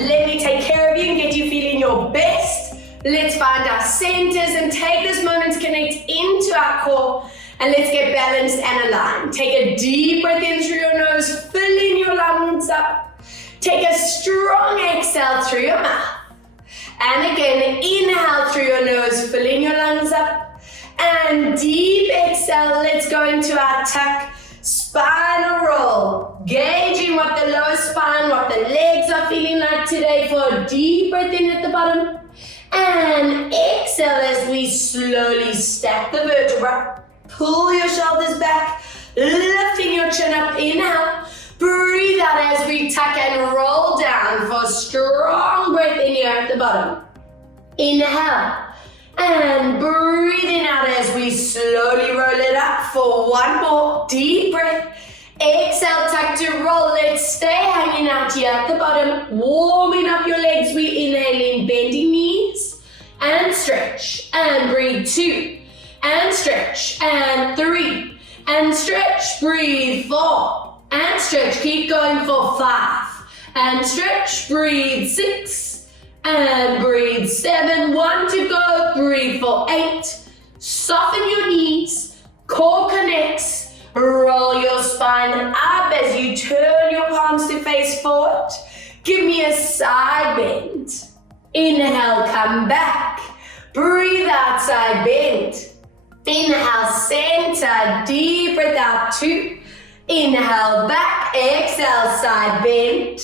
let me take care of you and get you feeling your best. Let's find our centers and take this moment to connect into our core, and let's get balanced and aligned. Take a deep breath in through your nose, filling your lungs up. Take a strong exhale through your mouth. And again, inhale through your nose, filling your lungs up. And deep exhale, let's go into our tuck spinal roll. Gauging what the lower spine, what the legs are feeling like today for a deep breath in at the bottom. And exhale as we slowly stack the vertebra. Pull your shoulders back, lifting your chin up, inhale. Breathe out as we tuck and roll down for a strong breath in here at the bottom. Inhale. And breathing out as we slowly roll it up for one more deep breath. Exhale, tuck to roll. Let's stay hanging out here at the bottom. Warming up your legs. We're inhaling, bending knees. And stretch. And breathe. 2. And stretch. And 3. And stretch. Breathe. 4. And stretch. Keep going for 5. And stretch. Breathe. 6. And breathe. 7. 1 to go. Breathe for 8. Soften your knees. Core connects. Roll your spine up as you turn your palms to face forward. Give me a side bend. Inhale, come back. Breathe out, side bend. Inhale, center. Deep breath out. 2. Inhale, back. Exhale, side bend.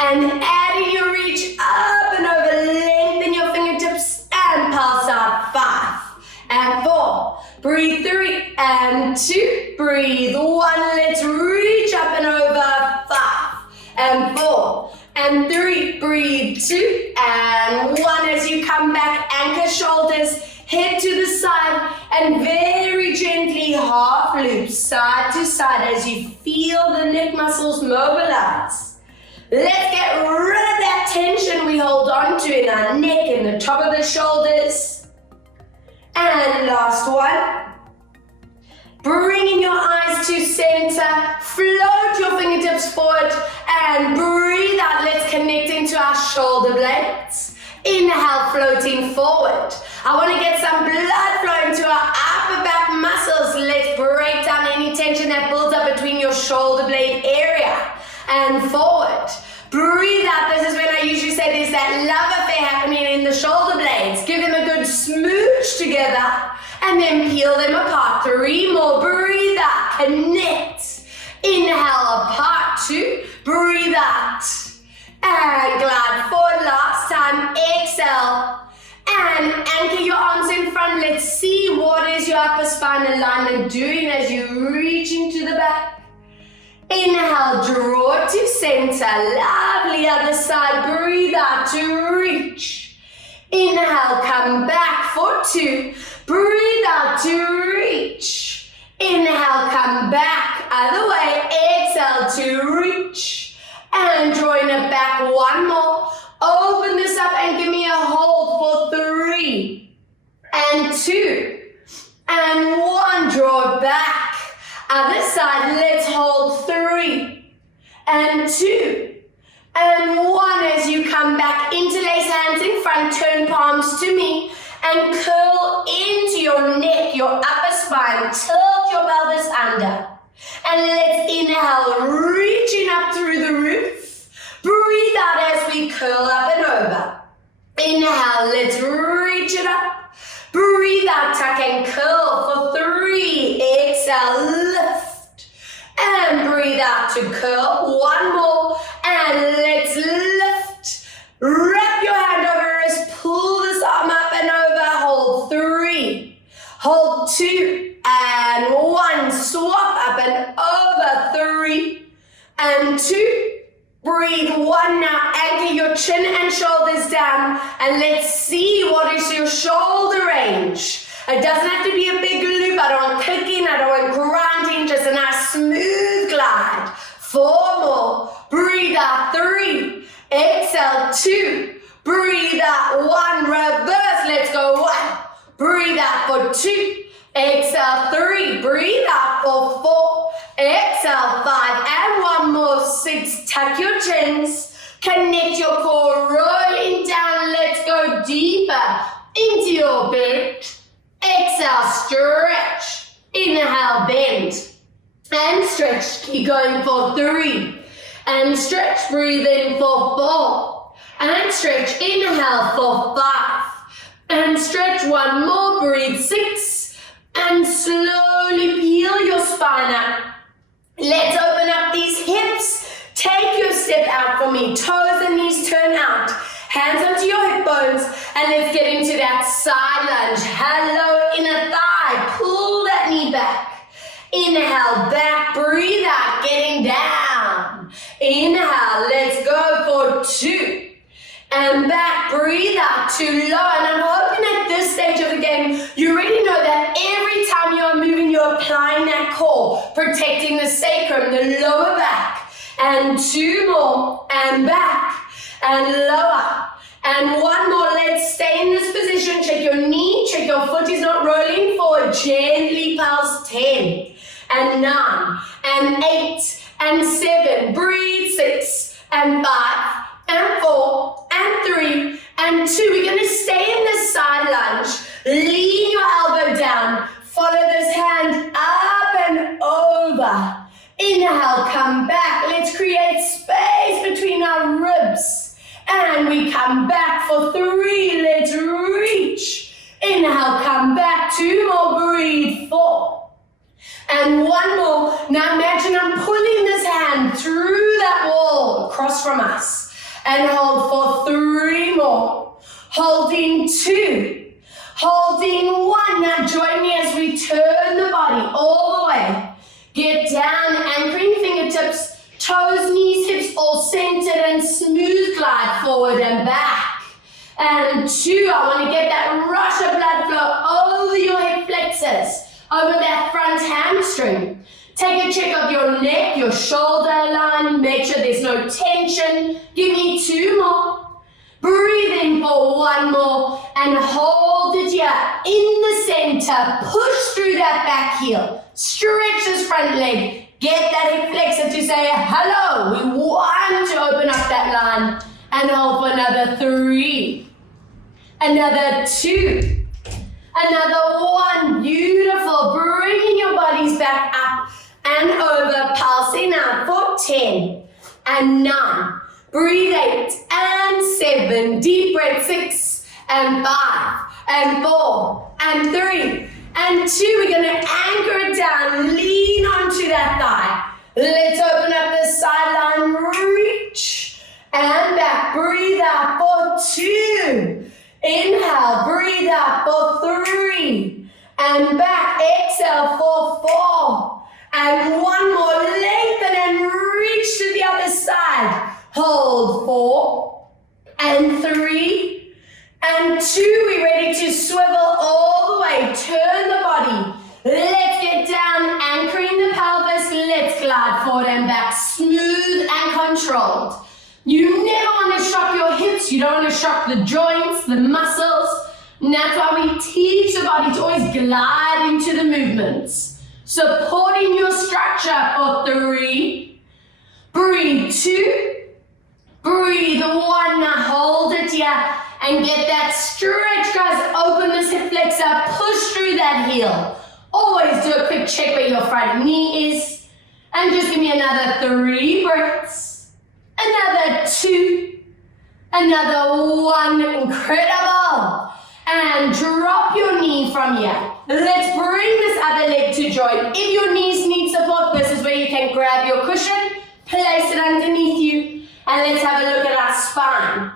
And adding your reach up and over, lengthen your fingertips and pulse out. 5 and 4. Breathe 3 and 2. Breathe 1. Let's reach up and over. 5 and 4 and 3. Breathe 2 and 1. As you come back, anchor shoulders, head to the side, and very gently half loop side to side as you feel the neck muscles mobilize. Let's get rid of that tension we hold on to in our neck and the top of the shoulders. And last one. Bringing your eyes to center. Float your fingertips forward and breathe out. Let's connect into our shoulder blades. Inhale, floating forward. I want to get some blood flowing to our upper back muscles. Let's break down any tension that builds up between your shoulder blade area. And forward. Breathe out. This is when I usually say there's that love affair happening in the shoulder blades. Give them a good smooch together and then peel them apart. 3 more. Breathe out. Connect. Inhale, apart. 2. Breathe out. And glide forward. Last time. Exhale. And anchor your arms in front. Let's see what is your upper spine alignment doing as you reach into the back. Inhale, draw to center, lovely other side, breathe out to reach. Inhale, come back for 2, breathe out to reach. Inhale, come back, other way, exhale to reach. And drawing it back, 1 more. Open this up and give me a hold for 3, and 2, and 1, draw it back. Other side, let's hold 3, and 2, and 1 as you come back. Interlace hands in front, turn palms to me, and curl into your neck, your upper spine. Tilt your pelvis under. And let's inhale, reaching up through the roof. Breathe out as we curl up and over. Inhale, let's reach it up. Breathe out, tuck and curl for 3. Exhale, lift. And breathe out to curl. 1 more. And let's lift. Wrap your hand over wrist. Pull this arm up and over. Hold 3. Hold 2. And 1. Swap up and over. 3. And 2. Breathe 1 now, anchor your chin and shoulders down, and let's see what is your shoulder range. It doesn't have to be a big loop. I don't want clicking, I don't want grinding, just a nice smooth glide. 4 more, breathe out 3, exhale 2, breathe out 1, reverse, let's go 1, breathe out for 2, exhale 3, breathe out for 4, exhale 5, and 1 more, 6, tuck your chins, Connect your core, rolling down. Let's go deeper into your belly. Exhale, stretch. Inhale, bend. And stretch. Keep going for 3. And stretch, breathe in for 4. And stretch, inhale for 5. And stretch, one more, breathe 6. And slowly peel your spine up. Let's open up these hips. Take your step out for me. Toes and knees turn out. Hands onto your hip bones. And let's get into that side lunge. Hello, inner thigh. Pull that knee back. Inhale, back, breathe out, getting down. Inhale, let's go for 2. And back, breathe out, 2 low. And I'm hoping at this stage of the game, you already know that every time you are moving, you're applying that core, protecting the sacrum, the lower back. And 2 more, and back, and lower. And 1 more, let's stay in this position. Check your knee, check your foot is not rolling forward. Gently pulse, 10. And 9, and 8, and 7, breathe, 6, and 5, and 4, and 3, and 2. We're going to stay in this side lunge. Lean your elbow down. Follow this hand up and over. Inhale, come back. Let's create space between our ribs. And we come back for 3. Let's reach. Inhale, come back. 2 more, breathe, 4. And 1 more. Now imagine I'm pulling this hand through that wall across from us. And hold for 3 more. Holding 2. Holding 1. Now join me as we turn the body all the way. Get down, anchoring fingertips, toes, knees, hips all centered and smooth glide forward and back. And 2. I want to get that rush of blood flow over your hip flexors. Over that front hamstring. Take a check of your neck, your shoulder line. Make sure there's no tension. Give me 2 more. Breathe in for 1 more. And hold it here in the center. Push through that back heel. Stretch this front leg. Get that hip flexor to say hello. We want to open up that line. And hold for another 3. Another 2. Another 1, beautiful, bringing your bodies back up and over, pulsing out for 10 and 9, breathe 8 and 7, deep breath 6 and 5 and 4 and 3 and 2, we're going to anchor it down, lean onto that thigh, let's open up the sideline, reach and back, breathe out for 2, inhale, breathe out for 3, and back, exhale for 4, and 1 more, lengthen and reach to the other side, hold 4, and 3, and 2, we're ready to swivel all the way, turn the body, let's get down, anchoring the pelvis, let's glide forward and back, smooth and controlled. You never want to shock your hips, you don't want to shock the joints, the muscles, and that's why we teach the body to always glide into the movements. Supporting your structure for 3, breathe 2, breathe 1, now hold it here, and get that stretch, guys, open this hip flexor, push through that heel. Always do a quick check where your front knee is, and just give me another 3 breaths. Another 2, another 1, incredible. And drop your knee from here. Let's bring this other leg to join. If your knees need support, this is where you can grab your cushion, place it underneath you, and let's have a look at our spine.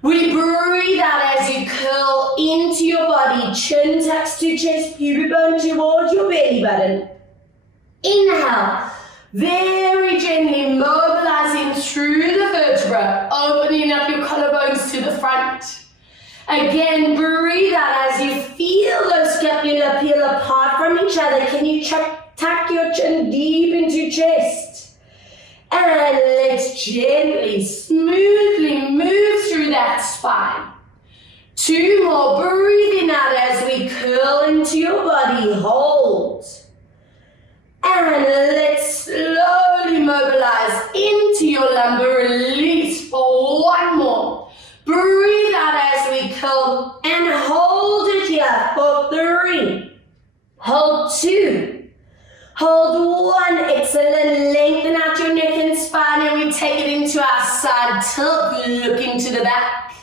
We breathe out as you curl into your body, chin tucks to chest, pubic bone towards your belly button. Inhale. Very gently mobilizing through the vertebra, opening up your collarbones to the front. Again, breathe out as you feel those scapula peel apart from each other. Can you tuck your chin deep into chest? And let's gently, smoothly move through that spine. 2 more, breathing out as we curl into your body, hold. And let's slowly mobilize into your lumbar release for Hold 2. Hold 1. Excellent. Lengthen out your neck and spine, and we take it into our side tilt. Look into the back.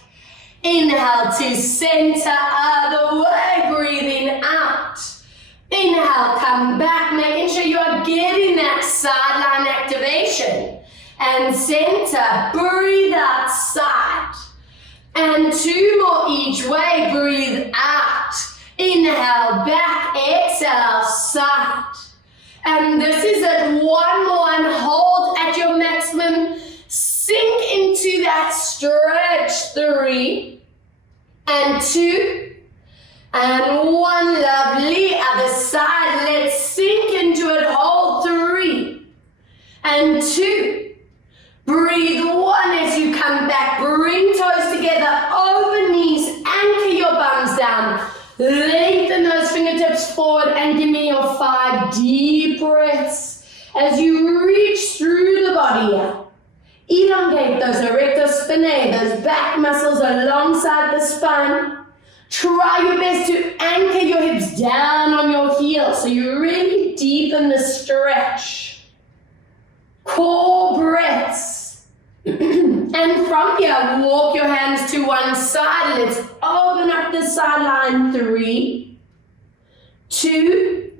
Inhale to center, other way. Breathing out. Inhale, come back, making sure you are getting that sideline activation. And center, breathe out, side. And 2 more each way, breathe out. Inhale, back, exhale, side. And this is at 1 more, and hold at your maximum. Sink into that stretch. 3 and 2. And 1, lovely, other side, let's sink into it, hold 3, and 2, breathe 1 as you come back, bring toes together, open knees, anchor your bums down, lengthen those fingertips forward, and give me your 5 deep breaths as you reach through the body up. Elongate those erector spinae, those back muscles alongside the spine. Try your best to anchor your hips down on your heels so you really deepen the stretch. Core breaths. And from here, walk your hands to one side. Let's open up the sideline. 3, 2,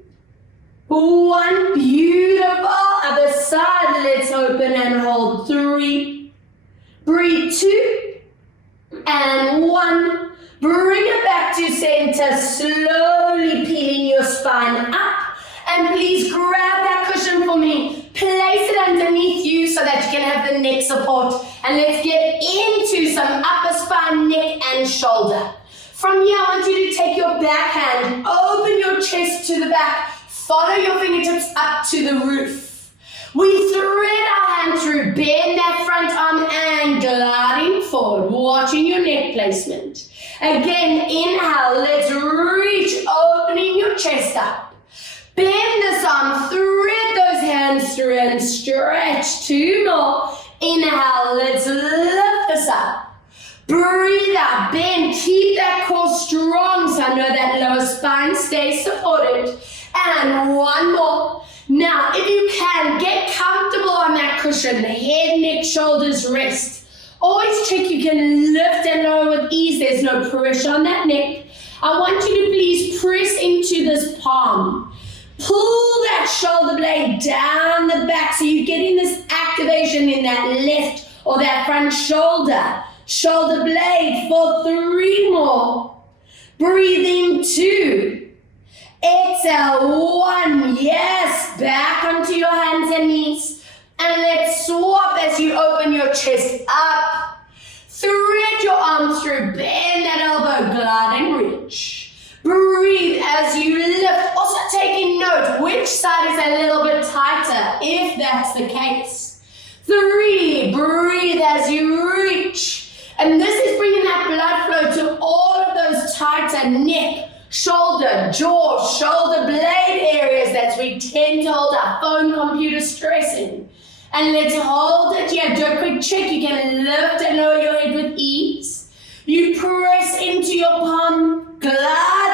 1. Beautiful. Other side. Let's open and hold. 3. Breathe. 2 and 1. Bring it back to center, slowly peeling your spine up. And please grab that cushion for me. Place it underneath you so that you can have the neck support. And let's get into some upper spine, neck, and shoulder. From here, I want you to take your back hand, open your chest to the back, follow your fingertips up to the roof. We thread our hand through, bend that front arm and gliding forward, watching your neck placement. Again, inhale, let's reach, opening your chest up. Bend this arm, thread those hands through and stretch. 2 more. Inhale, let's lift this up. Breathe out, bend, keep that core strong so I know that lower spine stays supported. And 1 more. Now, if you can, get comfortable on that cushion, head, neck, shoulders, wrist. Always check you can lift and lower with ease. There's no pressure on that neck. I want you to please press into this palm. Pull that shoulder blade down the back so you're getting this activation in that left or that front shoulder. Shoulder blade for 3 more. Breathing 2. Exhale 1. Yes, back onto your hands and knees. And let's swap as you open your chest up. Thread your arms through, bend that elbow, glide and reach. Breathe as you lift. Also taking note which side is a little bit tighter, if that's the case. 3, breathe as you reach. And this is bringing that blood flow to all of those tighter neck, shoulder, jaw, shoulder blade areas that we tend to hold our phone, computer stress in. And let's hold it here. Do a quick check. You can lift and lower your head with ease. You press into your palm, glide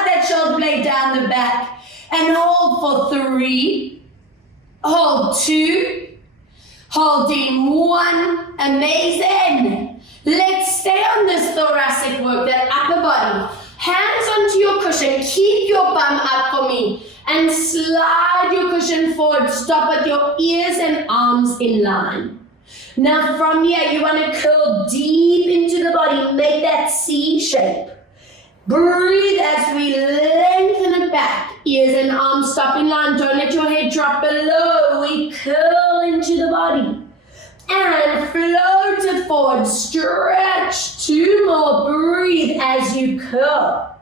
that shoulder blade down the back, and hold for 3. Hold 2. Holding 1. Amazing. Let's stay on this thoracic work, that upper body. Hands onto your cushion. Keep your bum up for me. And slide your cushion forward. Stop with your ears and arms in line. Now from here, you want to curl deep into the body. Make that C shape. Breathe as we lengthen it back. Ears and arms stop in line. Don't let your head drop below. We curl into the body. And float it forward. Stretch. 2 more. Breathe as you curl.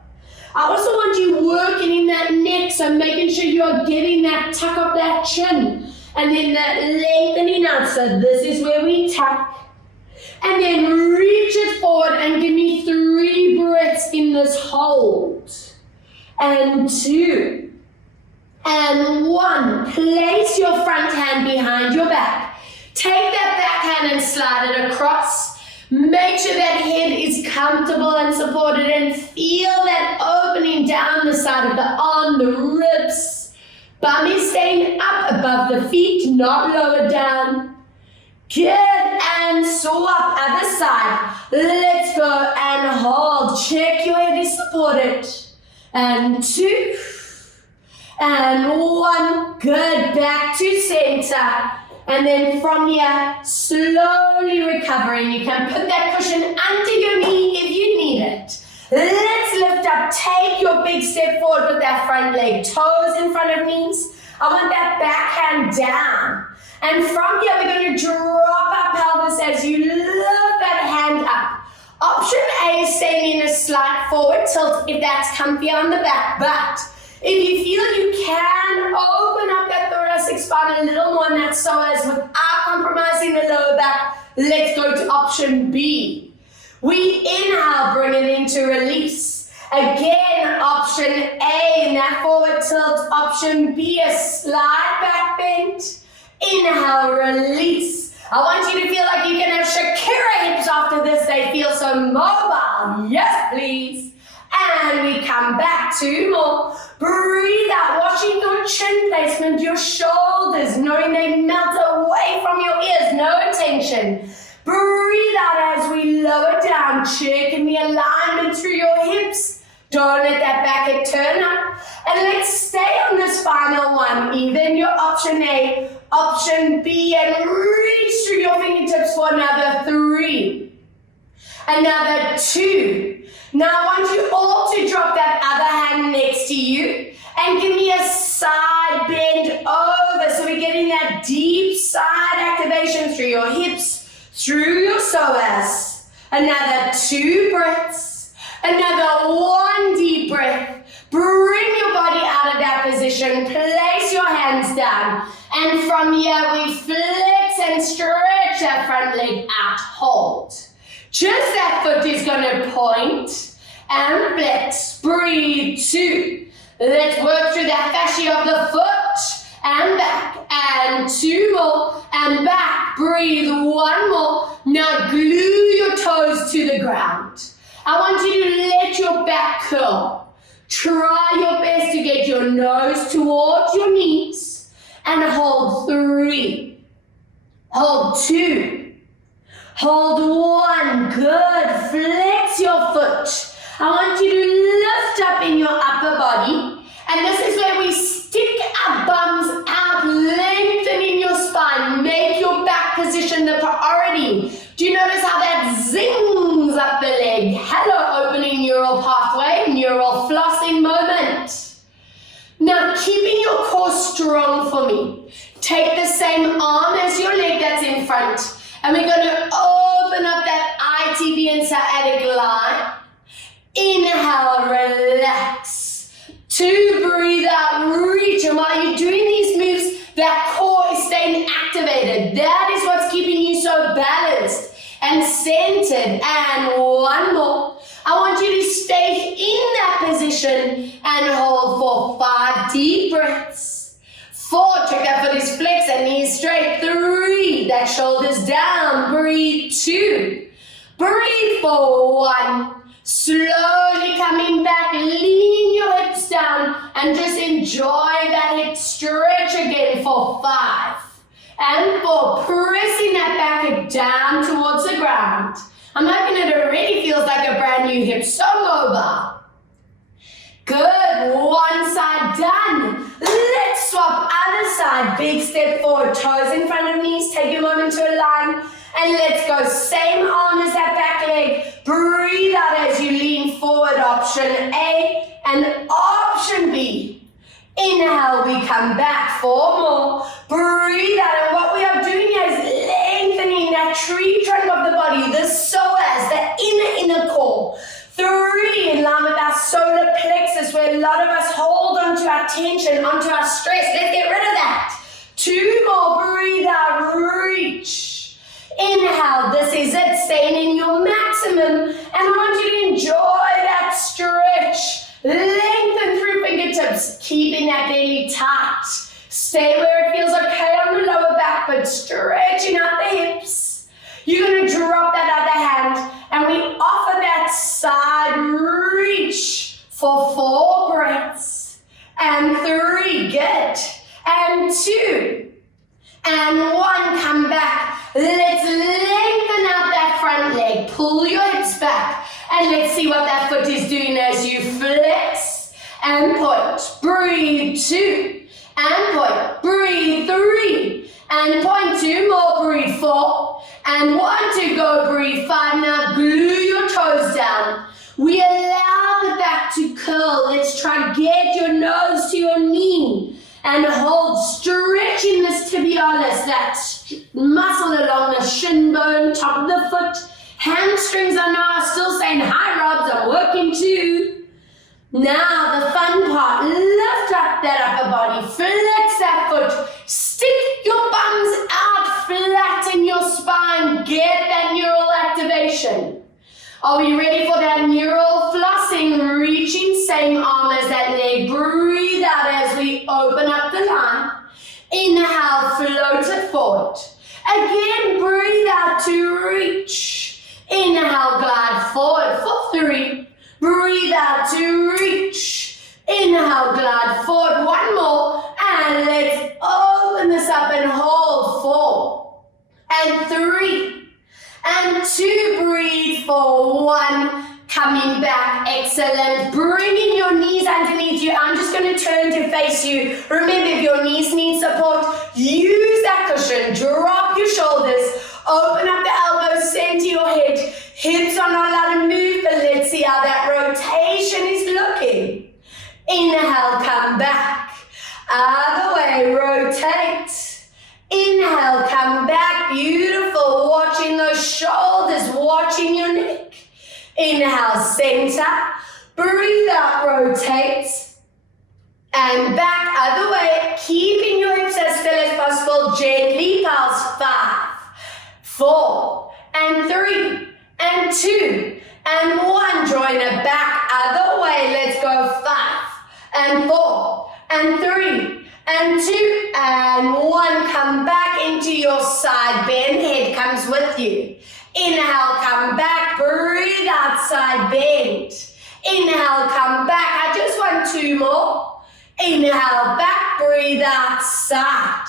I also want you working in that neck, so making sure you are getting that tuck up that chin. And then that lengthening out. So this is where we tuck. And then reach it forward and give me 3 breaths in this hold. And 2. And 1. Place your front hand behind your back. Take that back hand and slide it across. Make sure that head is comfortable and supported, and feel that opening down the side of the arm, the ribs. Bum is staying up above the feet, not lower down. Good, and swap, other side. Let's go and hold. Check your head is supported. And 2, and 1. Good, back to center. And then from here, slowly recovering. You can put that cushion under your knee if you need it. Let's lift up. Take your big step forward with that front leg. Toes in front of knees. I want that back hand down. And from here, we're going to drop our pelvis as you lift that hand up. Option A is staying in a slight forward tilt if that's comfy on the back. But if you feel you can open up that thoracic spine a little more in that psoas without compromising the lower back, let's go to option B. We inhale, bring it into release. Again, option A in that forward tilt. Option B, a slight back bend. Inhale, release. I want you to feel like you can have Shakira hips after this. They feel so mobile. Yes, please. And we come back, 2 more. Breathe out, watching your chin placement, your shoulders, knowing they melt away from your ears, no tension. Breathe out as we lower down, checking the alignment through your hips. Don't let that back hip turn up. And let's stay on this final one, either in your option A, option B, and reach through your fingertips for another 3. Another 2. Now I want you all to drop that other hand next to you and give me a side bend over. So we're getting that deep side activation through your hips, through your psoas. Another 2 breaths. Another 1 deep breath. Bring your body out of that position. Place your hands down. And from here we flex and stretch that front leg out. Hold. Just that foot is going to point and flex. Breathe, 2. Let's work through that fascia of the foot and back. And 2 more and back. Breathe, 1 more. Now glue your toes to the ground. I want you to let your back curl. Try your best to get your nose towards your knees. And hold 3. Hold 2. Hold 1, good, flex your foot. I want you to lift up in your upper body, and this is where we stick our bums out, lengthening your spine, make your back position the priority. Do you notice how that zings up the leg? Hello, opening neural pathway, neural flossing moment. Now, keeping your core strong for me. Take the same arm as your leg that's in front. And we're going to open up that ITB and sciatic line. Inhale, relax. 2, breathe out, reach. And while you're doing these moves, that core is staying activated. That is what's keeping you so balanced and centered. And 1 more. I want you to stay in that position and hold for 5 deep breaths. 4, check that foot is flexed and knees straight. 3, that shoulders down. Breathe, 2. Breathe for 1. Slowly coming back, leaning your hips down and just enjoy that hip stretch again for 5. And 4, pressing that back hip down towards the ground. I'm hoping it already feels like a brand new hip, so mobile. Good, 1 side done. Let's swap other side. Big step forward, toes in front of knees. Take your moment to align. And let's go, same arm as that back leg. Breathe out as you lean forward, option A. And option B. Inhale, we come back, 4 more. Breathe out, and what we are doing here is lengthening that tree trunk of the body, the psoas, the inner core. 3, in line with our solar plexus, where a lot of us hold onto our tension, onto our stress. Let's get rid of that. 2 more, breathe out, reach. Inhale, this is it, staying in your maximum. And I want you to enjoy that stretch. Lengthen through fingertips, keeping that belly tight. Stay where it feels okay on the lower back, but stretching out the hips. You're going to drop that other hand 2, and point, breathe, 3, and point, 2 more, breathe, 4, and 1 to go, breathe, 5, now glue your toes down. We allow the back to curl. Let's try get your nose to your knee and hold, stretching this tibialis, that muscle along the shin bone, top of the foot. Hamstrings are now still saying, hi Robs, I'm working too. Now the fun part, lift up that upper body, flex that foot, stick your bums out, flatten your spine, get that neural activation. Are we ready for that neural flossing? Reaching, same arm as that leg. Breathe out as we open up the line. Inhale, float it forward. Again, breathe out to reach. Inhale, glide forward for 3. Breathe out to reach. Inhale, glide forward. 1 more. And let's open this up and hold. 4 and 3. And 2, breathe for 1, coming back, excellent. Bringing your knees underneath you. I'm just going to turn to face you. Remember, if your knees need support, use that cushion. Drop your shoulders, open up the elbows, center your head. Hips are not allowed to move, but let's see how that rotation is looking. Inhale, come back. Other way, rotate. Inhale, come back, beautiful, watching those shoulders, watching your neck. Inhale, center, breathe out, rotate, and back, other way, keeping your hips as still as possible, gently pulse, 5, 4, and 3, and 2, and 1, join it back, other way, let's go, 5, and 4, and 3, and 2, and 1, come back into your side bend, head comes with you. Inhale, come back, breathe out, side bend. Inhale, come back, I just want 2 more. Inhale, back, breathe out, side.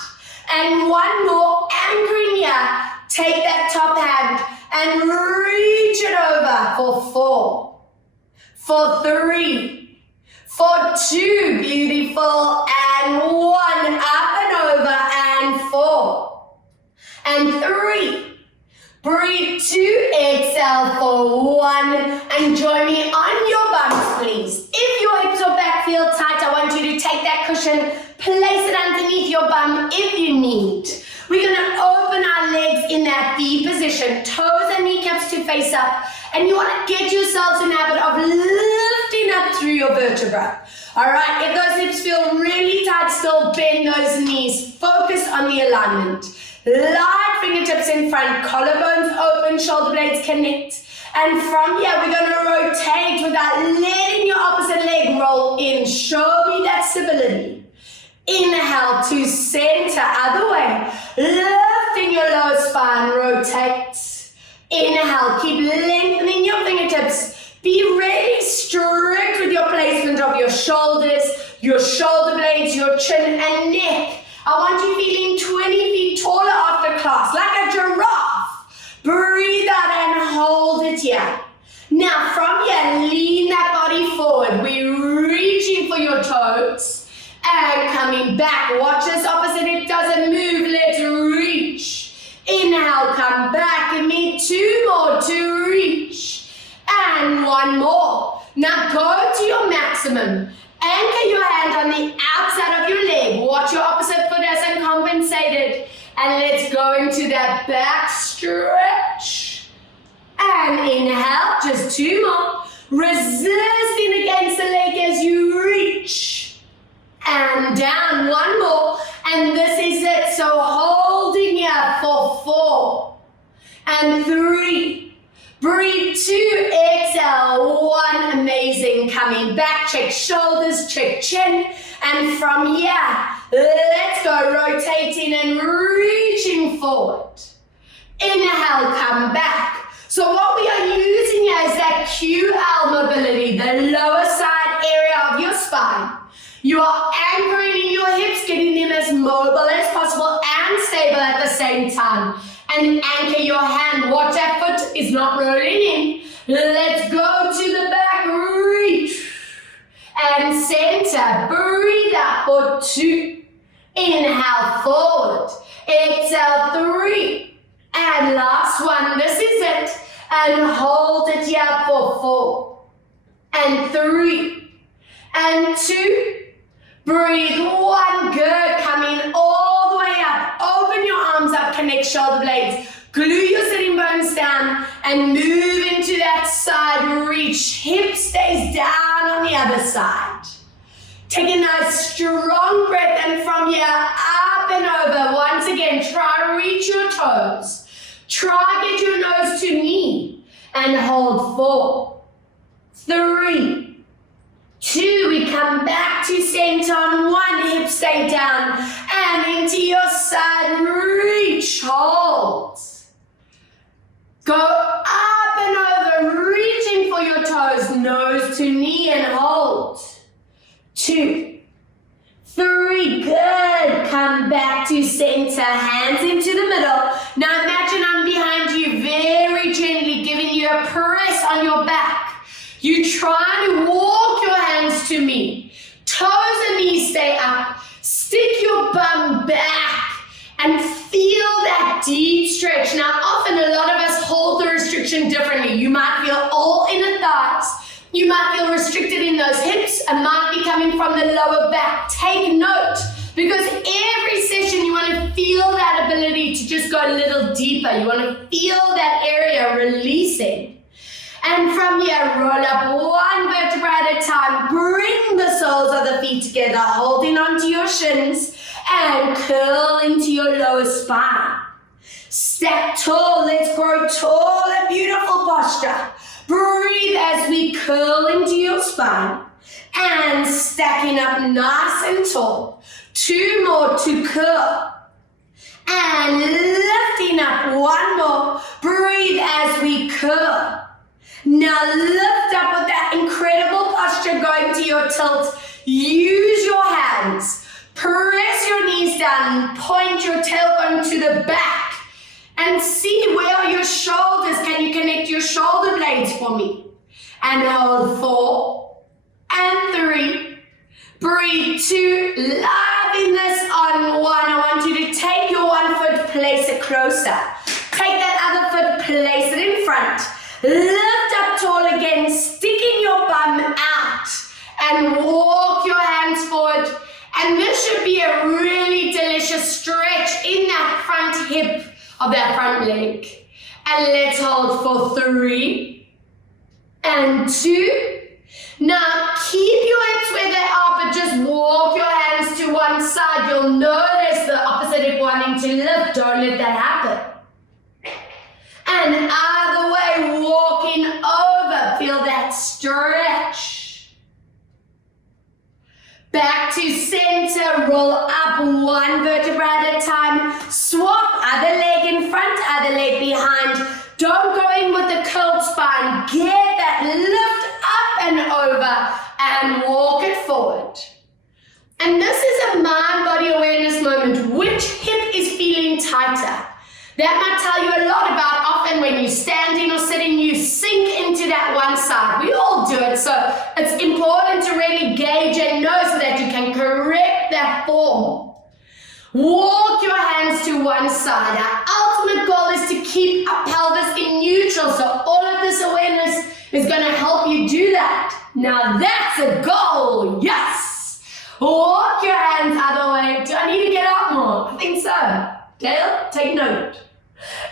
And 1 more, anchoring here. Take that top hand and reach it over for 4, for 3, for 2, beautiful, and 1, up and over, and 4, and 3, breathe 2, exhale for 1, and join me on your bums, please. If your hips or back feel tight, I want you to take that cushion, place it underneath your bum if you need. We're going to open our legs in that V position, toes and kneecaps to face up, and you want to get yourselves in the habit of lifting up through your vertebra. All right, if those hips feel really tight, still bend those knees. Focus on the alignment. Light fingertips in front, collarbones open, shoulder blades connect. And from here, we're going to rotate without letting your opposite leg roll in. Show me that stability. Inhale to center, other way. Lifting your lower spine, rotate. Inhale, keep lengthening your fingertips. Be really strict with your placement of your shoulders, your shoulder blades, your chin and neck. I want you feeling 20 feet taller after class, like a giraffe. Breathe out and hold it here. Now from here, lean that body forward. We're reaching for your toes. And coming back, watch this opposite hip doesn't move, let's reach. Inhale, come back, give me 2 more to reach. And 1 more. Now go to your maximum. Anchor your hand on the outside of your leg. Watch your opposite foot as uncompensated. And let's go into that back stretch. And inhale, just 2 more. Resisting against the leg as you reach. And down, 1 more, and this is it. So holding here for 4 and 3, breathe 2, exhale, 1, amazing, coming back, check shoulders, check chin, and from here, let's go, rotating and reaching forward. Inhale, come back. So what we are using here is that QL mobility, the lower side area of your spine. You are anchoring in your hips, getting them as mobile as possible and stable at the same time. And anchor your hand. Watch that foot is not rolling in. Let's go to the back, reach. and center. Breathe out for 2. Inhale forward. Exhale 3. And last one. This is it. And hold it here for 4. And 3. And 2. Breathe 1. Good. Coming all the way up. Open your arms up. Connect shoulder blades. Glue your sitting bones down and move into that side reach. Hip stays down on the other side. Take a nice strong breath, and from here up and over. Once again, try to reach your toes. Try get your nose to knee and hold 4, 3, 2. We come back to center on 1. Hip stay down and into your side reach. Hold. Go up and over, reaching for your toes, nose to knee and hold. 2, 3, good. Come back to center, hands into the middle. Now imagine I'm behind you, very gently giving you a press on your back. You try to walk your hands to me. Toes and knees stay up. Stick your bum back and feel that deep stretch. Now, often a lot of us hold the restriction differently. You might feel all in the thighs. You might feel restricted in those hips and might be coming from the lower back. Take note, because every session you want to feel that ability to just go a little deeper. You want to feel that area releasing. And from here, roll up 1 vertebra at a time. Bring the soles of the feet together, holding onto your shins, and curl into your lower spine. Step tall. Let's grow tall, a beautiful posture. Breathe as we curl into your spine and stacking up nice and tall. 2 more to curl. And lifting up 1 more. Breathe as we curl. Now lift up with that incredible posture going to your tilt. Use your hands. Press your knees down. Point your tailbone to the back. And see where are your shoulders. Can you connect your shoulder blades for me? And hold 4 and 3. Breathe 2. Loving this on 1. I want you to take your 1 foot, place it closer. Take that other foot, place it in front. Lift up tall again, sticking your bum out. And walk your hands forward. And this should be a really delicious stretch in that front hip of that front leg. And let's hold for 3 and 2. Now keep your hips where they are, but just walk your hands to one side. You'll notice the opposite hip wanting to lift. Don't let that happen. And other way, walking over. Feel that stretch. Back to center, roll up 1 vertebra at a time. Swap, other leg in front, other leg behind. Don't go in with the curled spine. Get that lift up and over and walk it forward. And this is a mind-body awareness moment. Which hip is feeling tighter? That might tell you a lot about often when you're standing or sitting, you sink into that one side. We all do it, so it's important to really gauge and know so that you can correct that form. Walk your hands to one side. Our ultimate goal is to keep our pelvis in neutral, so all of this awareness is going to help you do that. Now that's a goal, yes! Walk your hands other way. Do I need to get up more? I think so. Dale, take note.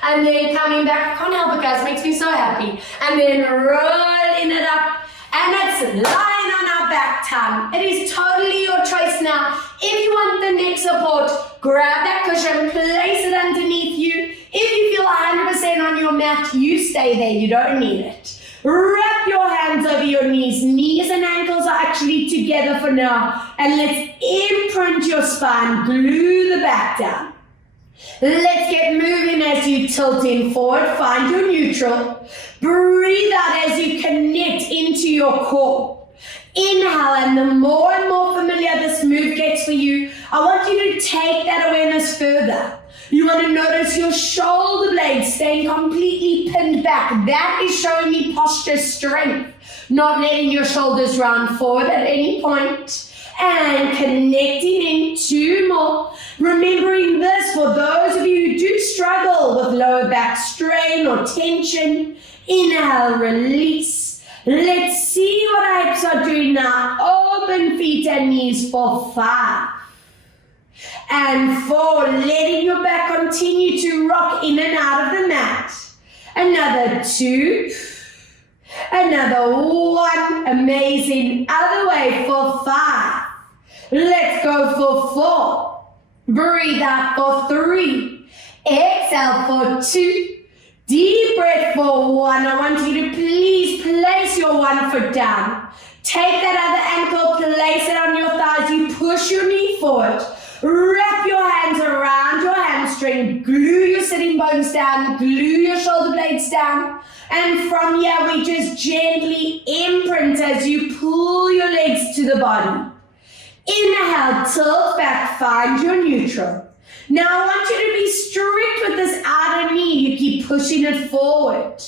And then coming back, can't help it guys, makes me so happy. And then rolling it up, and it's lying on our back tongue. It is totally your choice now. If you want the neck support, grab that cushion, place it underneath you. If you feel 100% on your mat, you stay there, you don't need it. Wrap your hands over your knees. Knees and ankles are actually together for now. And let's imprint your spine, glue the back down. Let's get moving as you tilt in forward, find your neutral. Breathe out as you connect into your core. Inhale, and the more and more familiar this move gets for you, I want you to take that awareness further. You want to notice your shoulder blades staying completely pinned back. That is showing me posture strength, not letting your shoulders round forward at any point. And connecting in 2 more. Remembering this for those of you who do struggle with lower back strain or tension. Inhale, release. Let's see what our hips are doing now. Open feet and knees for 5. And 4, letting your back continue to rock in and out of the mat. Another 2. Another 1. Amazing. Other way for 5. Let's go for 4. Breathe out for 3. Exhale for 2. Deep breath for 1. I want you to please place your 1 foot down. Take that other ankle, place it on your thighs. You push your knee forward. Wrap your hands around your hamstring. Glue your sitting bones down. Glue your shoulder blades down. And from here, we just gently imprint as you pull your legs to the body. Inhale, tilt back, find your neutral. Now I want you to be strict with this outer knee. You keep pushing it forward.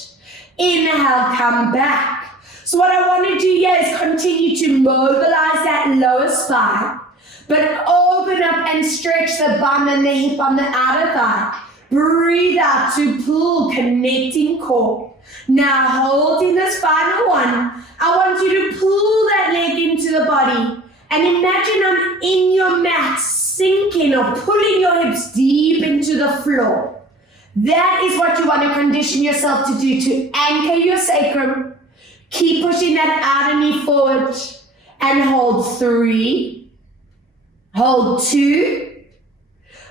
Inhale, come back. So what I want to do here is continue to mobilize that lower spine, but open up and stretch the bum and the hip on the outer thigh. Breathe out to pull, connecting core. Now holding this final 1, I want you to pull that leg into the body. And imagine I'm in your mat, sinking or pulling your hips deep into the floor. That is what you want to condition yourself to do, to anchor your sacrum. Keep pushing that outer knee forward and hold 3, hold 2,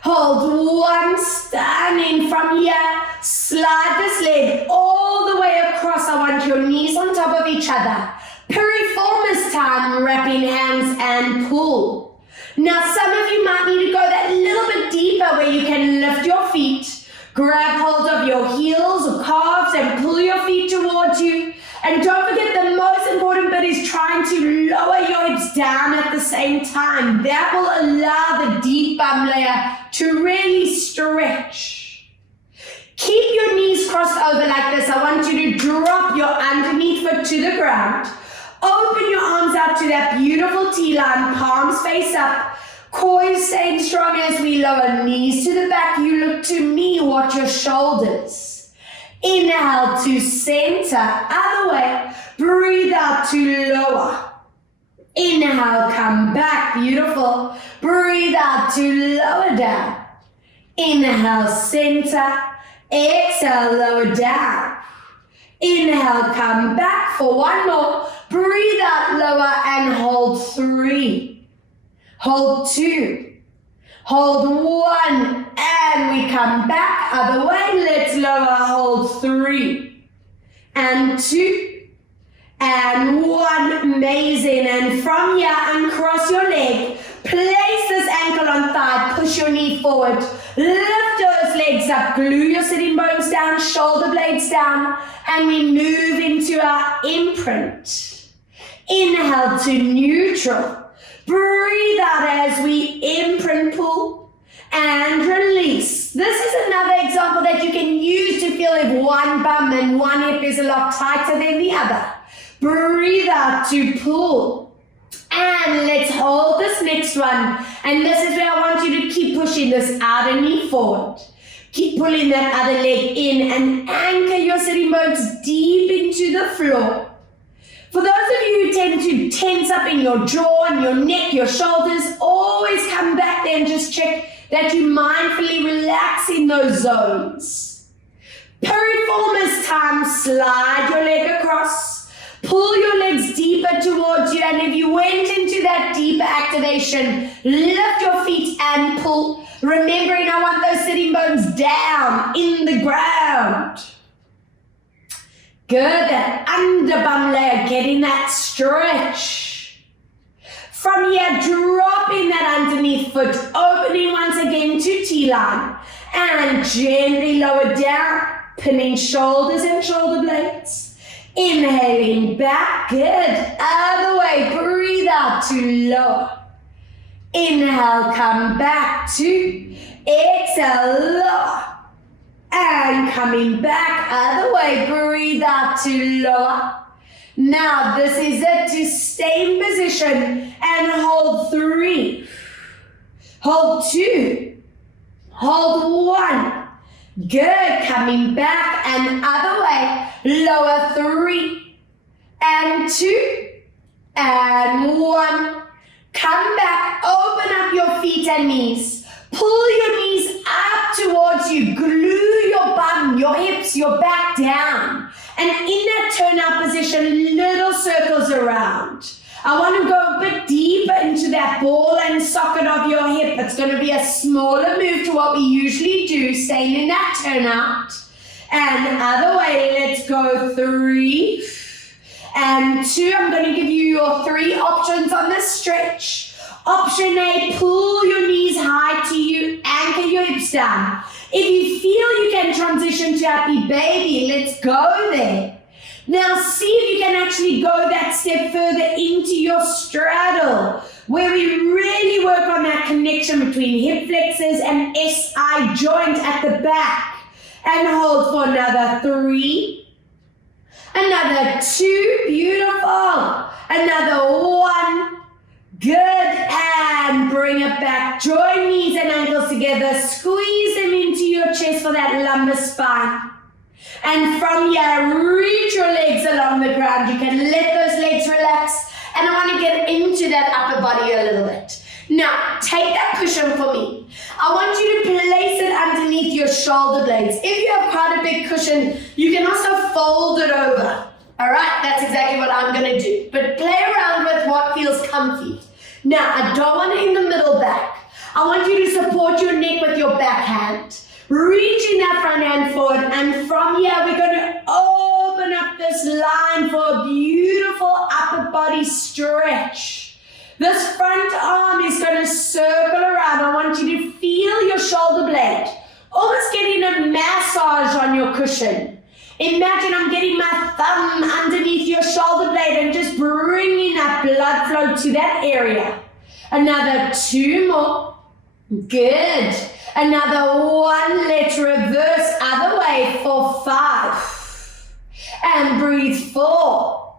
hold 1, standing from here. Slide this leg all the way across. I want your knees on top of each other. Piriformis time, wrapping hands and pull. Now some of you might need to go that little bit deeper where you can lift your feet, grab hold of your heels or calves and pull your feet towards you. And don't forget, the most important bit is trying to lower your hips down at the same time. That will allow the deep bum layer to really stretch. Keep your knees crossed over like this. I want you to drop your underneath foot to the ground. Open your arms out to that beautiful T-line, palms face up. Core is staying strong as we lower, knees to the back. You look to me, watch your shoulders. Inhale to center, other way. Breathe out to lower. Inhale, come back, beautiful. Breathe out to lower down. Inhale, center. Exhale, lower down. Inhale, come back for 1 more. Breathe out, lower and hold 3. Hold 2. Hold 1 and we come back. Other way, let's lower, hold 3 and 2 and 1. Amazing. And from here, uncross your leg. Place this ankle on thigh, push your knee forward. Lift those legs up, glue your sitting bones down, shoulder blades down, and we move into our imprint. Inhale to neutral. Breathe out as we imprint, pull, and release. This is another example that you can use to feel if one bum and one hip is a lot tighter than the other. Breathe out to pull. And let's hold this next one. And this is where I want you to keep pushing this outer knee forward. Keep pulling that other leg in and anchor your sitting bones deep into the floor. For those of you who tend to tense up in your jaw and your neck, your shoulders, always come back there and just check that you mindfully relax in those zones. Piriformis time, slide your leg across. Pull your legs deeper towards you, and if you went into that deeper activation, lift your feet and pull. Remembering I want those sitting bones down in the ground. Good, that under bum layer, getting that stretch. From here, dropping that underneath foot, opening once again to T-line, and gently lower down, pinning shoulders and shoulder blades. Inhaling back, good. Other way, breathe out to lower. Inhale, come back, 2. Exhale, lower. And coming back, other way, breathe out to lower. Now, this is it, to stay in position and hold 3. Hold 2. Hold 1. Good, coming back and other way, lower 3 and 2 and 1. Come back, open up your feet and knees. Pull your knees up towards you, glue your bum, your hips, your back down. And in that turnout position, little circles around. I want to go a bit deeper into that ball and socket of your hip. It's going to be a smaller move to what we usually do, staying in that turnout. And other way, let's go 3 and 2. I'm going to give you your 3 options on this stretch. Option A, pull your knees high to you, anchor your hips down. If you feel you can transition to happy baby, let's go there. Now see if you can actually go that step further into your straddle, where we really work on that connection between hip flexors and SI joint at the back. And hold for another 3, another 2, beautiful, another 1, good, and bring it back. Join knees and ankles together, squeeze them into your chest for that lumbar spine. And from here, reach your legs along the ground. You can let those legs relax. And I want to get into that upper body a little bit. Now, take that cushion for me. I want you to place it underneath your shoulder blades. If you have quite a big cushion, you can also fold it over. All right, that's exactly what I'm going to do. But play around with what feels comfy. Now, I don't want it in the middle back. I want you to support your neck with your back hand. Reaching that front hand forward, and from here we're going to open up this line for a beautiful upper body stretch. This front arm is going to circle around. I want you to feel your shoulder blade, almost getting a massage on your cushion. Imagine I'm getting my thumb underneath your shoulder blade and just bringing that blood flow to that area. Another 2 more. Good. Another 1. Let's reverse other way for 5. And breathe 4.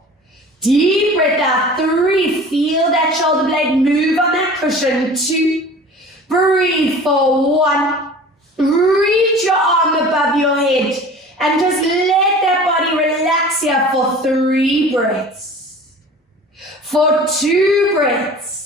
Deep breath out. 3. Feel that shoulder blade move on that cushion. 2. Breathe for 1. Reach your arm above your head and just let that body relax here for 3 breaths. For 2 breaths.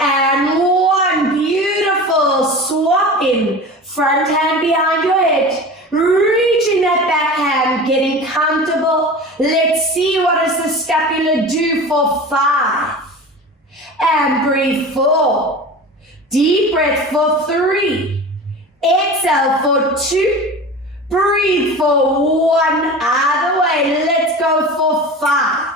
And 1, beautiful, swap in, front hand behind your head, reaching that back hand, getting comfortable. Let's see what does the scapula do for 5, and breathe 4, deep breath for 3, exhale for 2, breathe for 1, other way, let's go for 5,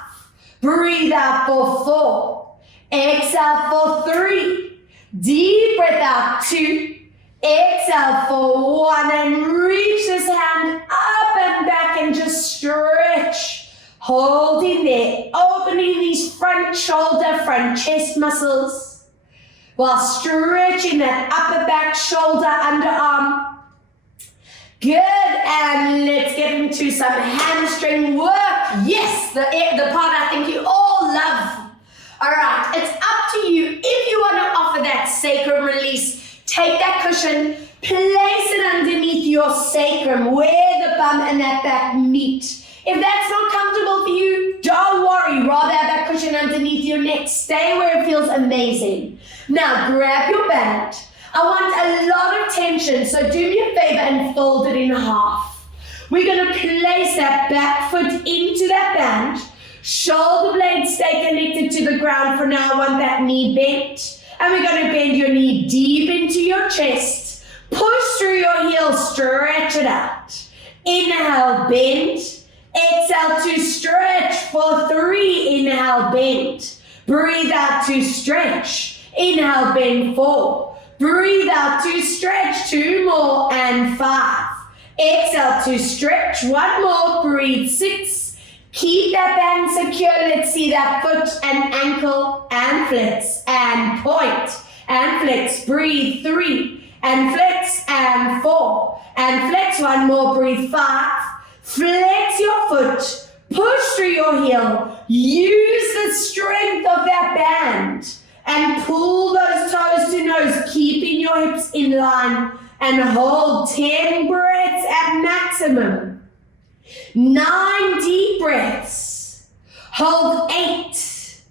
breathe out for 4, exhale for 3, deep breath out, 2, exhale for 1, and reach this hand up and back and just stretch. Holding there, opening these front shoulder, front chest muscles, while stretching that upper back, shoulder, underarm. Good, and let's get into some hamstring work. Yes, the part I think you all love. All right, it's up to you. If you want to offer that sacrum release, take that cushion, place it underneath your sacrum, where the bum and that back meet. If that's not comfortable for you, don't worry. Rather have that cushion underneath your neck. Stay where it feels amazing. Now, grab your band. I want a lot of tension, so do me a favor and fold it in half. We're going to place that back foot into that band. Shoulder blades stay connected to the ground for now. I want that knee bent. And we're going to bend your knee deep into your chest. Push through your heels, stretch it out. Inhale, bend. Exhale to stretch for 3. Inhale, bend. Breathe out to stretch. Inhale, bend 4. Breathe out to stretch. 2 more and 5. Exhale to stretch. 1 more. Breathe 6. Keep that band secure. Let's see that foot and ankle and flex and point and flex. Breathe 3. and flex, and 4, and flex one more, breathe, 5, flex your foot, push through your heel, use the strength of that band, and pull those toes to nose, keeping your hips in line, and hold 10 breaths at maximum. 9 deep breaths, hold 8,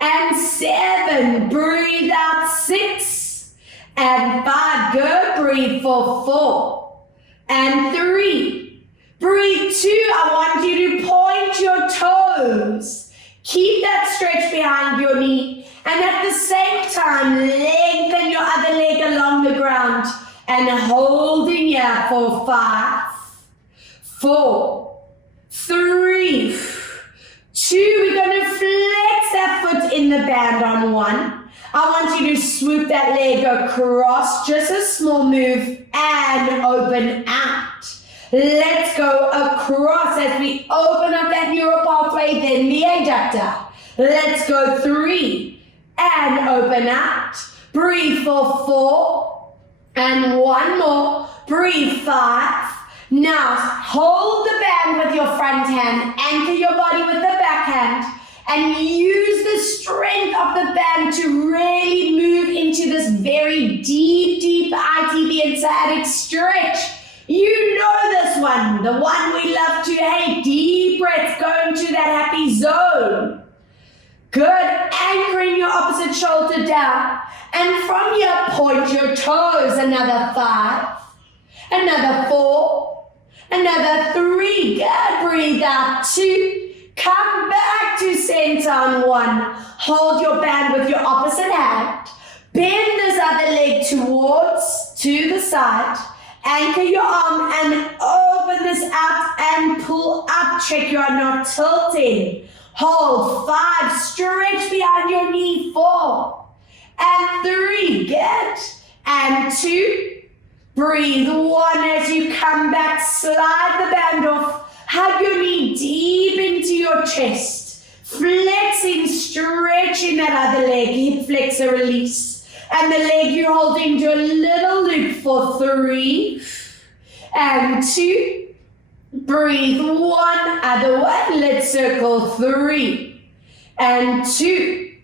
and 7, breathe out 6, and 5, good, breathe for 4, and 3, breathe 2, I want you to point your toes, keep that stretch behind your knee, and at the same time, lengthen your other leg along the ground, and holding here for 5, 4, 3, 2, we're going to flex that foot in the band on 1. I want you to swoop that leg across, just a small move, and open out. Let's go across as we open up that neural pathway, then the adductor. Let's go 3, and open out. Breathe for 4, and 1 more, breathe 5. Now hold the band with your front hand, anchor your body with the back hand, and use the strength of the band to really move into this very deep ITB and sciatic stretch. You know this one, the one we love to hate. Deep breaths, go into that happy zone. Good, anchoring your opposite shoulder down. And from here, point your toes. Another 5, another 4, another 3. Good, breathe out 2. Come back to center on 1. Hold your band with your opposite hand. Bend this other leg to the side. Anchor your arm and open this out and pull up. Check you are not tilting. Hold 5, stretch behind your knee, 4, and 3, good, and 2, breathe 1 as you come back, slide the band off, hug your knee deep into your chest, flexing, stretching that other leg, hip flexor release, and the leg you're holding to a little loop for 3, and 2, breathe 1, other one, let's circle 3, and 2,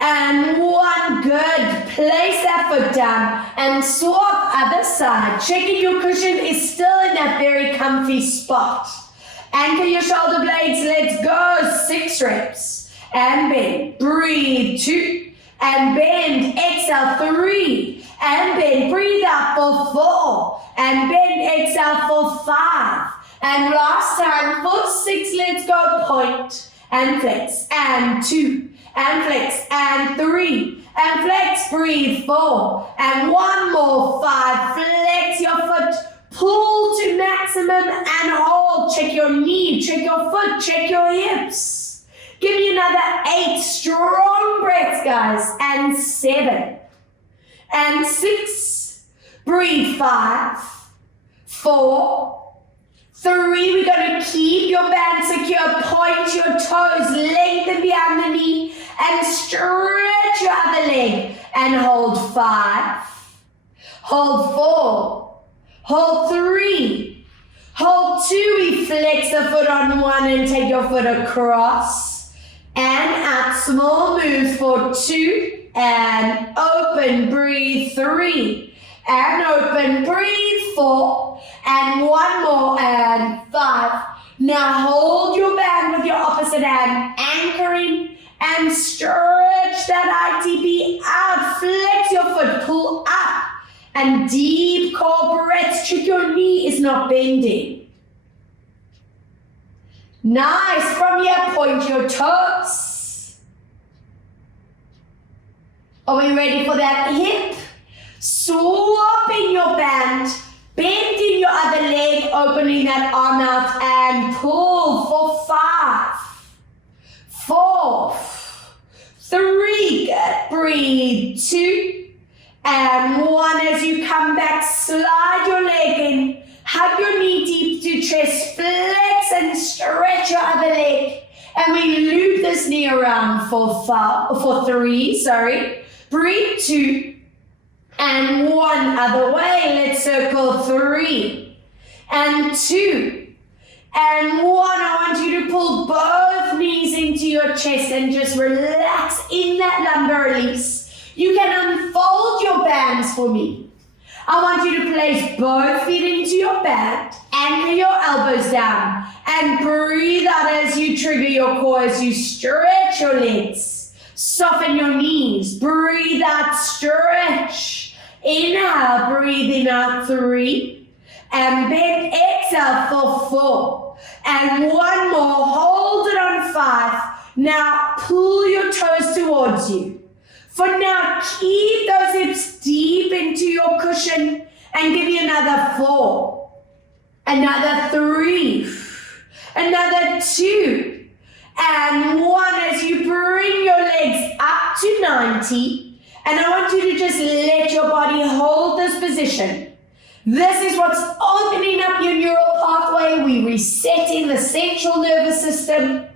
and 1, good, place that foot down, and swap other side, checking your cushion is still in that very comfy spot, anchor your shoulder blades, let's go, 6 reps, and bend, breathe 2, and bend, exhale 3, and bend, breathe out for 4, and bend, exhale for 5, and last time for 6, let's go, point, and flex, and 2, and flex, and 3, and flex, breathe 4, and 1 more, 5, flex your foot, pull to maximum, and hold, check your knee, check your foot, check your hips, give me another 8, strong breaths guys, and 7, and 6, breathe 5, 4, 3, we're going to keep your band secure, point your toes, lengthen behind the knee, and stretch your other leg, and hold 5, hold 4, hold 3, hold 2, we flex the foot on 1 and take your foot across, and out, small moves for 2, and open, breathe 3, and open, breathe 4, and 1 more, and 5. Now hold your band with your opposite hand, anchoring, and stretch that ITB out, flex your foot, pull up, and deep core breaths, check your knee is not bending. Nice, from here, point your toes. Are we ready for that hip? Swapping your band, bending your other leg, opening that arm out, and pull for 5, 4, 3, good, breathe 2, and 1 as you come back, slide your leg in, hug your knee deep to chest, flex and stretch your other leg, and we loop this knee around for 3, breathe 2, And 1 other way. Let's circle 3 and 2 and 1. I want you to pull both knees into your chest and just relax in that lumbar release. You can unfold your bands for me. I want you to place both feet into your band, anchor your elbows down, and breathe out as you trigger your core, as you stretch your legs. Soften your knees. Breathe out, stretch. Inhale, breathing out 3. And bend, exhale for 4. And 1 more, hold it on 5. Now pull your toes towards you. For now, keep those hips deep into your cushion and give me another 4, another 3, another 2, and 1 as you bring your legs up to 90. And I want you to just let your body hold this position. This is what's opening up your neural pathway. We're resetting the central nervous system.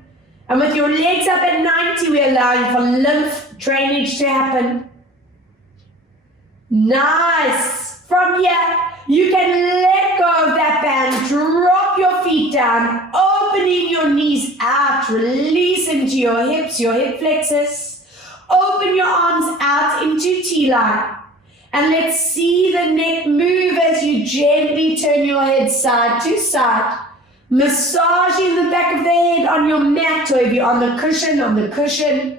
And with your legs up at 90, we're allowing for lymph drainage to happen. Nice. From here, you can let go of that band, drop your feet down, opening your knees out, release into your hips, your hip flexors. Open your arms out into T-line. And let's see the neck move as you gently turn your head side to side. Massaging the back of the head on your mat, or if you're on the cushion.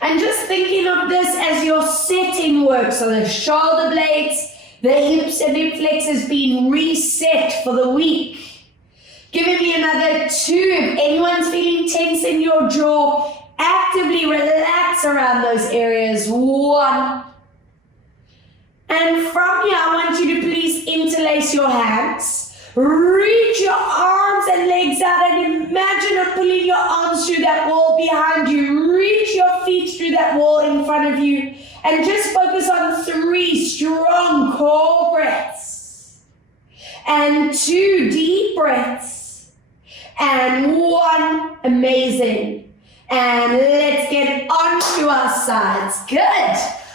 And just thinking of this as your setting work. So the shoulder blades, the hips and hip flexors being reset for the week. Giving me another 2. If anyone's feeling tense in your jaw, actively relax around those areas. 1. And from here, I want you to please interlace your hands. Reach your arms and legs out and imagine of pulling your arms through that wall behind you. Reach your feet through that wall in front of you. And just focus on 3 strong core breaths. And 2 deep breaths. And 1 amazing. And let's get onto our sides. Good.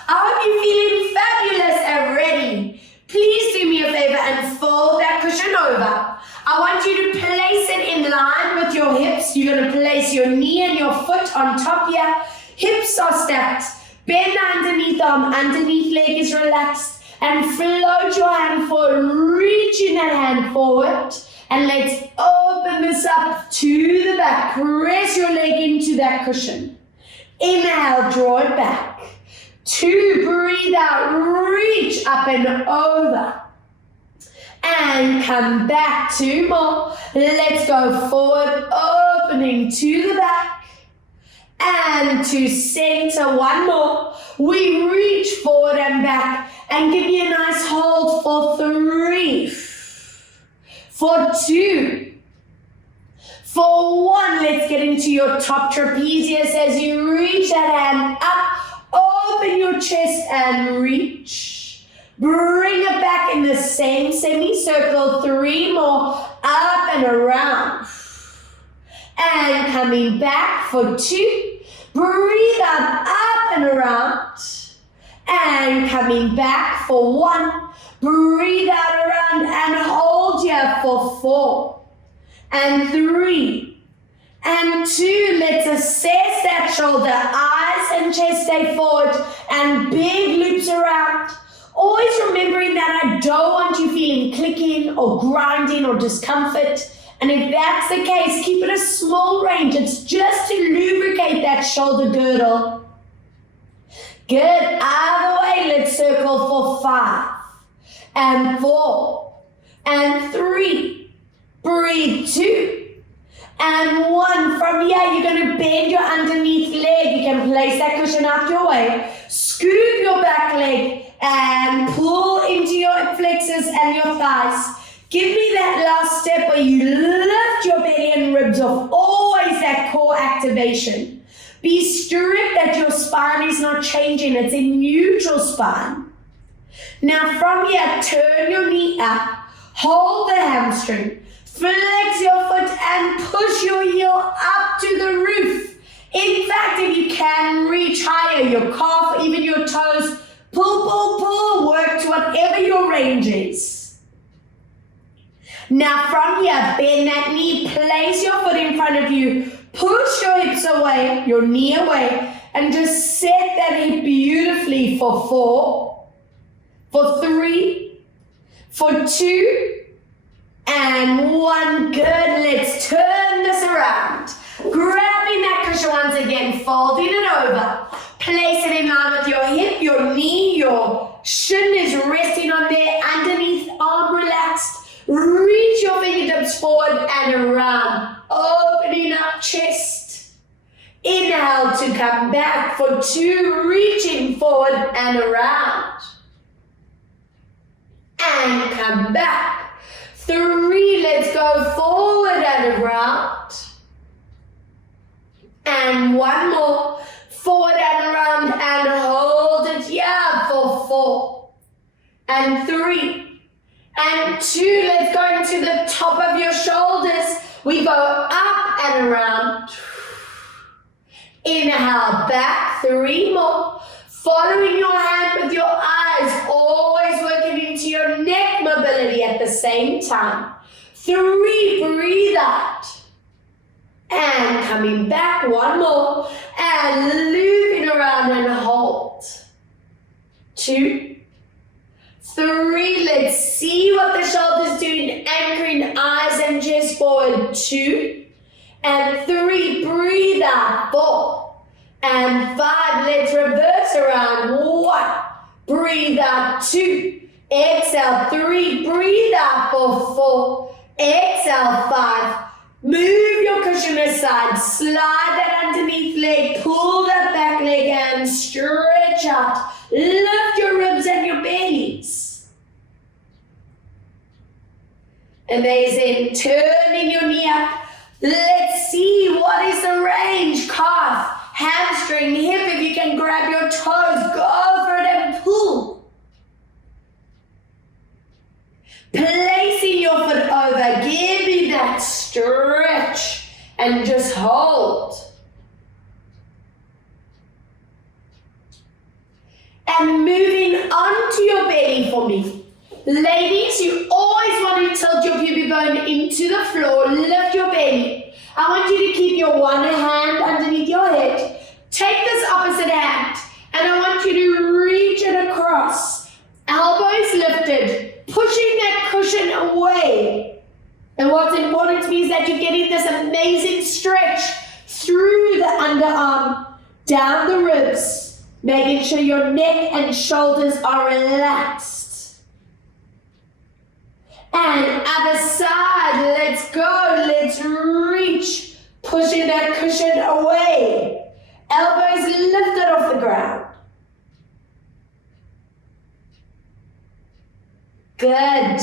I hope you're feeling fabulous already. Please do me a favor and fold that cushion over. I want you to place it in line with your hips. You're going to place your knee and your foot on top here. Hips are stacked. Bend underneath arm, underneath leg is relaxed. And float your hand forward, reaching that hand forward. And let's open this up to the back. Press your leg into that cushion. Inhale, draw it back. 2, breathe out, reach up and over. And come back, 2 more. Let's go forward, opening to the back. And to center, 1 more. We reach forward and back. And give me a nice hold for 3. For 2. For 1, let's get into your top trapezius as you reach that hand up. Open your chest and reach. Bring it back in the same semicircle. 3 more. Up and around. And coming back for 2. Breathe out, up and around. And coming back for 1. Breathe out around and hold here for 4. And 3. And 2, let's assess that shoulder, eyes and chest stay forward, and big loops around. Always remembering that I don't want you feeling clicking or grinding or discomfort. And if that's the case, keep it a small range. It's just to lubricate that shoulder girdle. Good, other way, let's circle for 5, and 4, and 3. Breathe, 2. And 1. From here, you're going to bend your underneath leg. You can place that cushion out your way. Scoop your back leg and pull into your hip flexors and your thighs. Give me that last step where you lift your belly and ribs off. Always that core activation. Be strict that your spine is not changing. It's a neutral spine. Now from here, turn your knee up. Hold the hamstring. Flex your foot and push your heel up to the roof. In fact, if you can reach higher, your calf, even your toes, Pull, pull, pull. Work to whatever your range is. Now from here, bend that knee, place your foot in front of you, push your hips away, your knee away, and just set that hip beautifully for 4, for 3, for 2, and 1. Good. Let's turn this around. Grabbing that cushion once again, folding it over. Place it in line with your hip, your knee, your shin is resting on there, underneath, arm relaxed. Reach your fingertips forward and around, opening up chest. Inhale to come back for 2, reaching forward and around. And come back. 3, let's go forward and around. And 1 more, forward and around, and hold it here for 4. And 3. And 2, let's go into the top of your shoulders. We go up and around. Inhale, back, 3 more. Following your hand with your eyes, always working into your neck mobility at the same time. 3, breathe out. And coming back, 1 more. And looping around and hold. 2, 3, let's see what the shoulders doing, anchoring eyes and chest forward. 2, and 3, breathe out. 4, and 5, let's reverse around. 1, breathe out. 2, exhale. 3, breathe out for 4, exhale. 5, move your cushion aside, slide that underneath leg, pull that back leg and stretch out. Lift your ribs and your bellies. Amazing. Turning your knee up. Let's see what is the range. Calf, hamstring, hip. If you can grab your toes, go for it and pull. Placing your foot over. Give me that stretch and just hold. And moving onto your belly for me. Ladies, you always want to tilt your pubic bone into the floor, lift your belly. I want you to keep your one hand underneath your head. Take this opposite hand, and I want you to reach it across. Elbows lifted, pushing that cushion away. And what's important to me is that you're getting this amazing stretch through the underarm, down the ribs, making sure your neck and shoulders are relaxed. And other side, let's go, let's reach, pushing that cushion away. Elbows lifted off the ground. Good.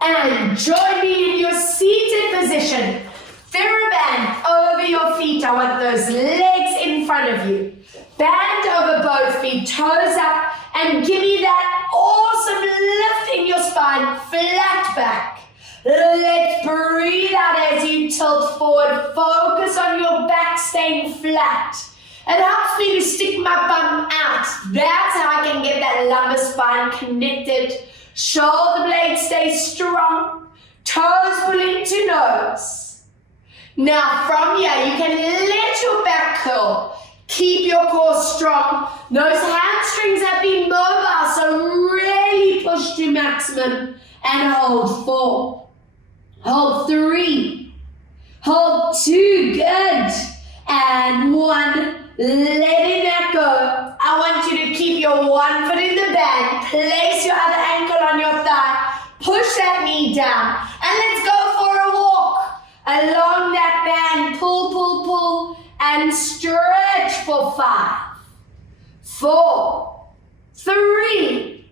And join me in your seated position. TheraBand over your feet. I want those legs in front of you. Band over both feet, toes up, and give me that awesome lift in your spine, flat back. Let's breathe out as you tilt forward. Focus on your back staying flat. It helps me to stick my bum out. That's how I can get that lumbar spine connected. Shoulder blades stay strong. Toes pull into nose. Now from here, you can let your back curl. Keep your core strong. Those hamstrings have been mobile, so really push to maximum and hold 4. Hold 3. Hold 2, good. And 1, letting that go. I want you to keep your one foot in the band. Place your other ankle on your thigh. Push that knee down. And let's go for a walk. Along that band, pull, pull, pull. And stretch for 5, 4, 3,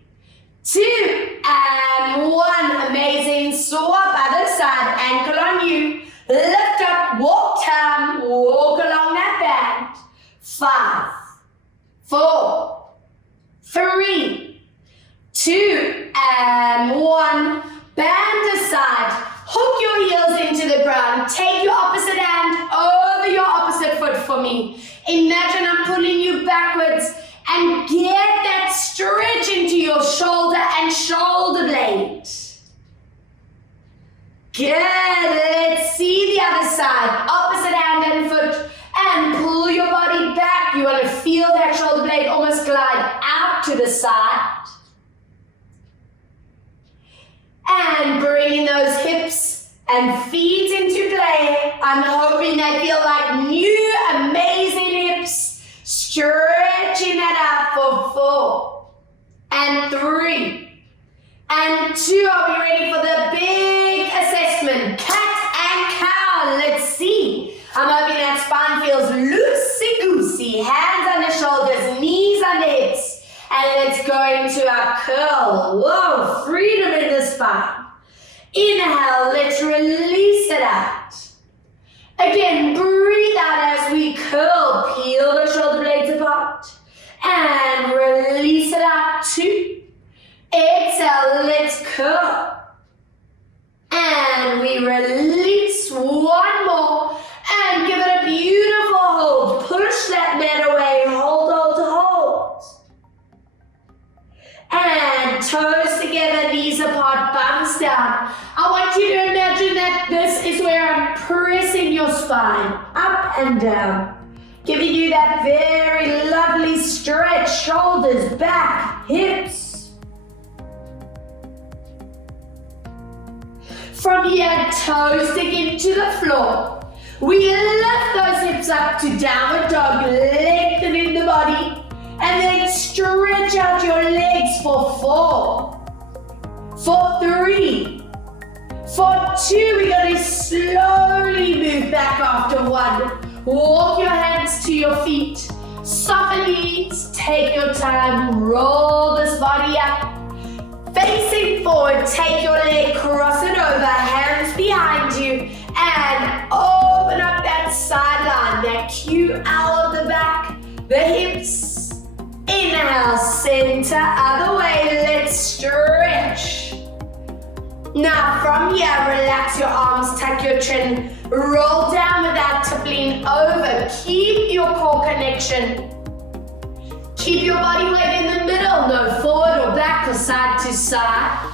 2, and 1. Amazing. Swap other side, ankle on you. Lift up, walk down, walk along that band. 5, 4, 3, 2, and 1. Band aside. Hook your heels into the ground. Take your opposite hand over your opposite foot for me. Imagine I'm pulling you backwards and get that stretch into your shoulder and shoulder blade. Good, let's see the other side. Opposite hand and foot, and pull your body back. You want to feel that shoulder blade almost glide out to the side. And bringing those hips and feet into play. I'm hoping they feel like new, amazing hips. Stretching that out for 4 and 3 and 2. Are we ready for the big assessment? Cat and cow. Let's see. I'm hoping that spine feels loosey-goosey. Hands on the shoulders, knees on the hips. And let's go into our curl. Whoa, freedom in the spine. Inhale, let's release it out. Again, breathe out as we curl. Peel the shoulder blades apart. And release it out. 2. Exhale, let's curl. And we release. 1 more. And give it a beautiful hold. Push that mat away. Hold, hold, hold. And toes together, knees apart, bums down. I want you to imagine that this is where I'm pressing your spine up and down, giving you that very lovely stretch, shoulders, back, hips. From here, toes dig into the floor. We lift those hips up to downward dog, lengthening the body. And then stretch out your legs for 4, for 3, for 2. We're going to slowly move back after 1. Walk your hands to your feet. Soften knees. Take your time. Roll this body up. Facing forward. Take your leg. Cross it over. Hands behind you. And open up that sideline. That QL at the back. The hips. Inhale, center, other way, let's stretch. Now from here, relax your arms, tuck your chin, roll down without tippling over. Keep your core connection. Keep your body weight in the middle, no forward or back or side to side.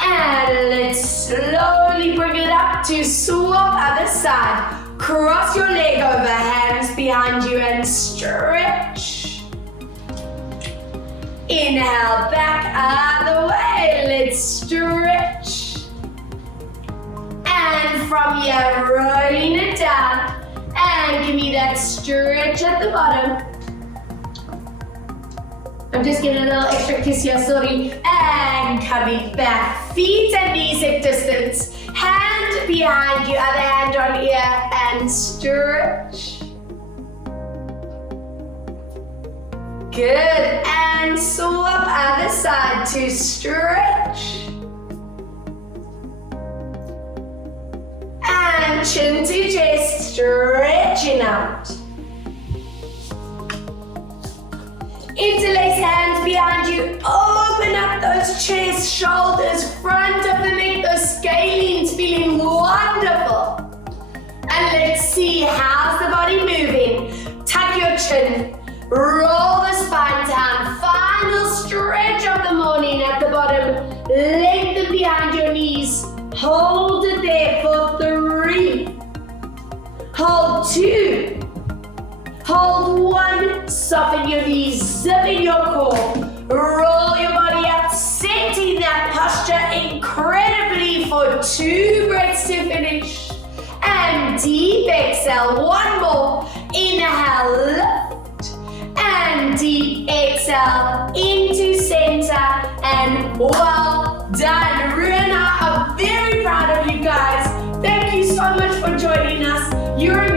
And let's slowly bring it up to swap other side. Cross your leg over, hands behind you and stretch. Inhale, back other way, let's stretch. And from here, rolling it down. And give me that stretch at the bottom. I'm just getting a little extra kiss here, sorry. And coming back, feet and knees at distance. Hand behind you, other hand on here, and stretch. Good, and swap other side to stretch. And chin to chest, stretching out. Interlace hands behind you, open up those chest, shoulders, front of the neck, those scalenes feeling wonderful. And let's see, how's the body moving? Tuck your chin. Roll the spine down. Final stretch of the morning at the bottom. Lengthen behind your knees. Hold it there for 3. Hold 2. Hold 1. Soften your knees. Zip in your core. Roll your body up. Setting that posture incredibly for 2 breaths to finish. And deep exhale. 1 more. Inhale. Lift. And deep exhale into center, and well done. Runa, I'm very proud of you guys. Thank you so much for joining us. You're